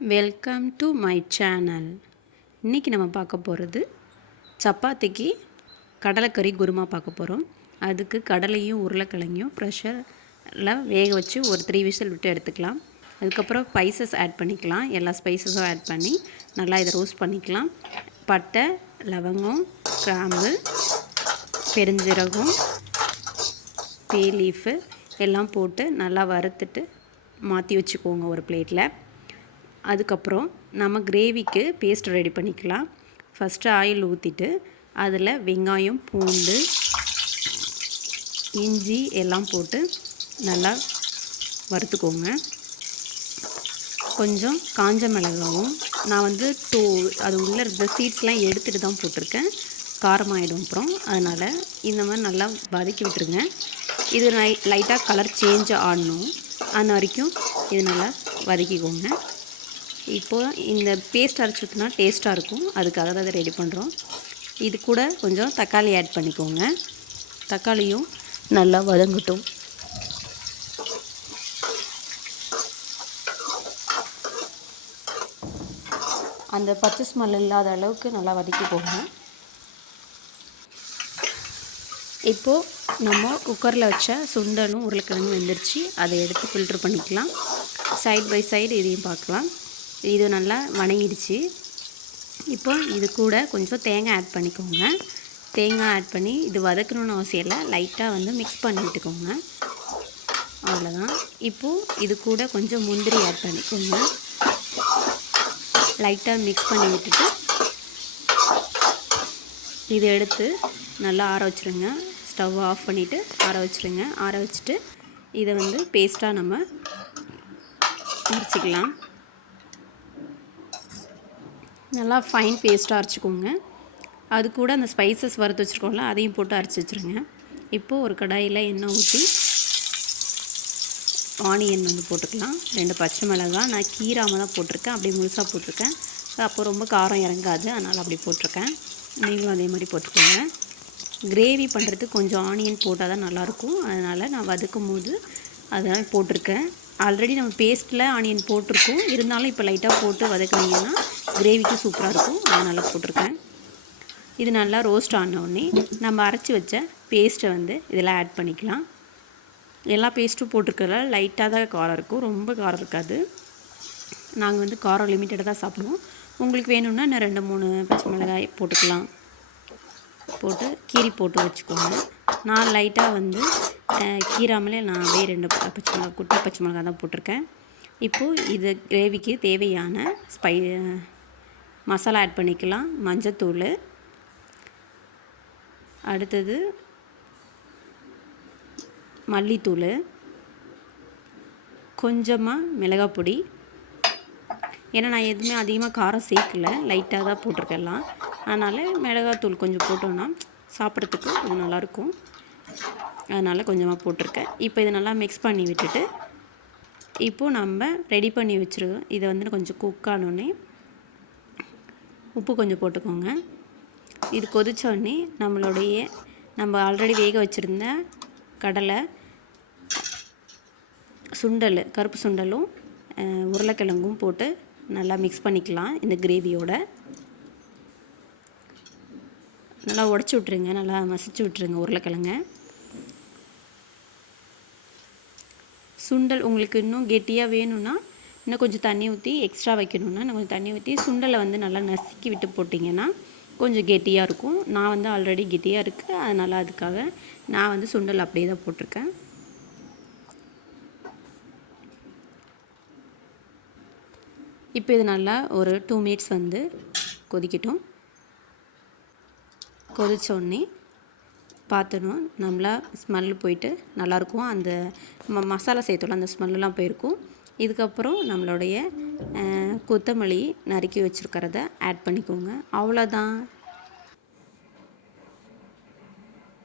Welcome to my channel இன்றைக்கி நம்ம பார்க்க போகிறது சப்பாத்திக்கு கடலைக்கறி குருமா பார்க்க போகிறோம் அதுக்கு கடலையும் உருளைக்கிழங்கையும் ப்ரெஷரில் வேக வச்சு ஒரு த்ரீ விசில் விட்டு எடுத்துக்கலாம். அதுக்கப்புறம் ஸ்பைசஸ் ஆட் பண்ணிக்கலாம். எல்லா ஸ்பைசஸும் ஆட் பண்ணி நல்லா இதை ரோஸ்ட் பண்ணிக்கலாம். பட்டை லவங்கம் கிராம்பு பெருஞ்சீரகம் பே லீஃபு எல்லாம் போட்டு நல்லா வறுத்துட்டு மாற்றி வச்சுக்கோங்க ஒரு பிளேட்டில் அதுக்கப்புறம் நம்ம கிரேவிக்கு பேஸ்ட் ரெடி பண்ணிக்கலாம். ஃபஸ்ட்டு ஆயில் ஊற்றிட்டு அதில் வெங்காயம் பூண்டு இஞ்சி எல்லாம் போட்டு நல்லா வறுத்துக்கோங்க. கொஞ்சம் காஞ்ச மிளகாவும் நான் வந்து டூ அது உள்ளே இருந்த சீட்ஸ்லாம் எடுத்துகிட்டு தான் போட்டிருக்கேன். காரமாயிடும் அப்புறம். அதனால் இந்த மாதிரி நல்லா வதக்கி விட்டுருங்க. இது லை லைட்டாக கலர் சேஞ்ச் ஆடணும் அந்த வரைக்கும் இது நல்லா வதக்கிக்கோங்க. இப்போது இந்த பேஸ்ட் அரைச்சி ஊற்றினா டேஸ்ட்டாக இருக்கும். அதுக்காக தான் அதை ரெடி பண்ணுறோம் இது கூட கொஞ்சம் தக்காளி ஆட் பண்ணிக்கோங்க. தக்காளியும் நல்லா வதங்கட்டும். அந்த பச்சை ஸ்மெல் இல்லாத அளவுக்கு நல்லா வதக்கிக்கோங்க இப்போது நம்ம குக்கரில் வச்ச சுண்டலும் உருளைக்கிழங்கும் வெந்துருச்சு. அதை எடுத்து ஃபில்ட்ரு பண்ணிக்கலாம். சைட் பை சைடு இதையும் பார்க்கலாம். இது நல்லா வணங்கிடுச்சு. இப்போ இது கூட கொஞ்சம் தேங்காய் ஆட் பண்ணிக்கோங்க. தேங்காய் ஆட் பண்ணி இது வதக்கணும்னு அவசியம் இல்லை. லைட்டாக வந்து மிக்ஸ் பண்ணி விட்டுக்கோங்க. அவ்வளோதான் இப்போது இது கூட கொஞ்சம் முந்திரி ஆட் பண்ணிக்கோங்க. லைட்டாக மிக்ஸ் பண்ணி விட்டுட்டு இதை எடுத்து நல்லா ஆற வச்சுருங்க. ஸ்டவ் ஆஃப் பண்ணிவிட்டு ஆற வச்சுருங்க. ஆற வச்சுட்டு இதை வந்து பேஸ்ட்டாக நம்ம அரைச்சிக்கலாம் நல்லா ஃபைன் பேஸ்ட்டாக அரைச்சிக்கோங்க. அது கூட அந்த ஸ்பைசஸ் வறுத்து வச்சுருக்கோம்ல அதையும் போட்டு அரைச்சி வச்சுருங்க. இப்போது ஒரு கடாயில் எண்ணெய் ஊற்றி ஆனியன் வந்து போட்டுக்கலாம். ரெண்டு பச்சை மிளகா நான் கீராமல் தான் போட்டிருக்கேன். அப்படியே முழுசாக போட்டிருக்கேன். அப்போ ரொம்ப காரம் இறங்காது அதனால் அப்படி போட்டிருக்கேன். நீங்களும் அதே மாதிரி போட்டுக்கோங்க. கிரேவி பண்ணுறதுக்கு கொஞ்சம் ஆனியன் போட்டால் தான் நல்லாயிருக்கும். அதனால் நான் வதக்கும் போது அதெல்லாம் போட்டிருக்கேன். ஆல்ரெடி நம்ம பேஸ்ட்டில் ஆனியன் போட்டிருக்கோம். இருந்தாலும் இப்போ லைட்டாக போட்டு வதக்குனீங்கன்னா கிரேவிக்கு சூப்பராக இருக்கும். அதனால் போட்டிருக்கேன். இது நல்லா ரோஸ்ட் ஆனவுடனே நம்ம அரைச்சி வச்ச பேஸ்ட்டை வந்து இதில் ஆட் பண்ணிக்கலாம். எல்லா பேஸ்ட்டும் போட்டிருக்கிறதுல லைட்டாக தான் காரம் இருக்கும். ரொம்ப காரம் இருக்காது. நாங்கள் வந்து காரம் லிமிட்டடாக தான் சாப்பிடுவோம். உங்களுக்கு வேணும்னா நான் ரெண்டு மூணு பச்சை மிளகாய் போட்டுக்கலாம். போட்டு கீரி போட்டு வச்சுக்கோங்க. நான் லைட்டாக வந்து கீராமலே நான் அப்படியே ரெண்டு பச்சை மிளகா குட்டி பச்சை மிளகா தான் போட்டிருக்கேன். இப்போது இது கிரேவிக்கு தேவையான ஸ்பை மசாலா ஆட் பண்ணிக்கலாம். மஞ்சத்தூள். அடுத்தது மல்லித்தூள். கொஞ்சமாக மிளகாய் பொடி ஏன்னா நான் எதுவுமே அதிகமாக காரம் சேர்க்கல. லைட்டாக தான் போட்டிருக்கலாம் அதனால் மிளகாத்தூள் கொஞ்சம் போட்டோன்னா சாப்பிட்றதுக்கு கொஞ்சம் நல்லாயிருக்கும். அதனால் கொஞ்சமாக போட்டிருக்கேன். இப்போ இதை நல்லா மிக்ஸ் பண்ணி விட்டுட்டு இப்போது நம்ம ரெடி பண்ணி வச்சுருக்கோம் இதை வந்து கொஞ்சம் குக் ஆனோடனே உப்பு கொஞ்சம் போட்டுக்கோங்க. இது கொதித்தோடனே நம்மளுடைய நம்ம ஆல்ரெடி வேக வச்சுருந்த கடலை சுண்டல் கருப்பு சுண்டலும் உருளைக்கிழங்கும் போட்டு நல்லா மிக்ஸ் பண்ணிக்கலாம் இந்த கிரேவியோட நல்லா உடச்சி விட்ருங்க நல்லா மசிச்சு விட்ருங்க உருளைக்கிழங்க. சுண்டல் உங்களுக்கு இன்னும் கெட்டியாக வேணும்னா இன்னும் கொஞ்சம் தண்ணி ஊற்றி எக்ஸ்ட்ரா வைக்கணுன்னா நான் கொஞ்சம் தண்ணி ஊற்றி சுண்டலை வந்து நல்லா நசுக்கி விட்டு போட்டிங்கன்னா கொஞ்சம் கெட்டியாக இருக்கும். நான் வந்து ஆல்ரெடி கெட்டியாக இருக்குது அதனால் அதுக்காக நான் வந்து சுண்டல் அப்படியே தான் போட்டிருக்கேன். இப்போ இது நல்லா ஒரு டூ மினிட்ஸ் வந்து கொதிக்கட்டும். கொதித்தோடனே பார்த்தணும் நம்மளா ஸ்மெல் போயிட்டு நல்லாயிருக்கும் அந்த ம மசாலா சேர்த்தோம்ல அந்த ஸ்மெல்லாம் போயிருக்கும். இதுக்கப்புறம் நம்மளுடைய கொத்தமல்லி நறுக்கி வச்சுருக்கிறத ஆட் பண்ணிக்கோங்க. அவ்வளோதான்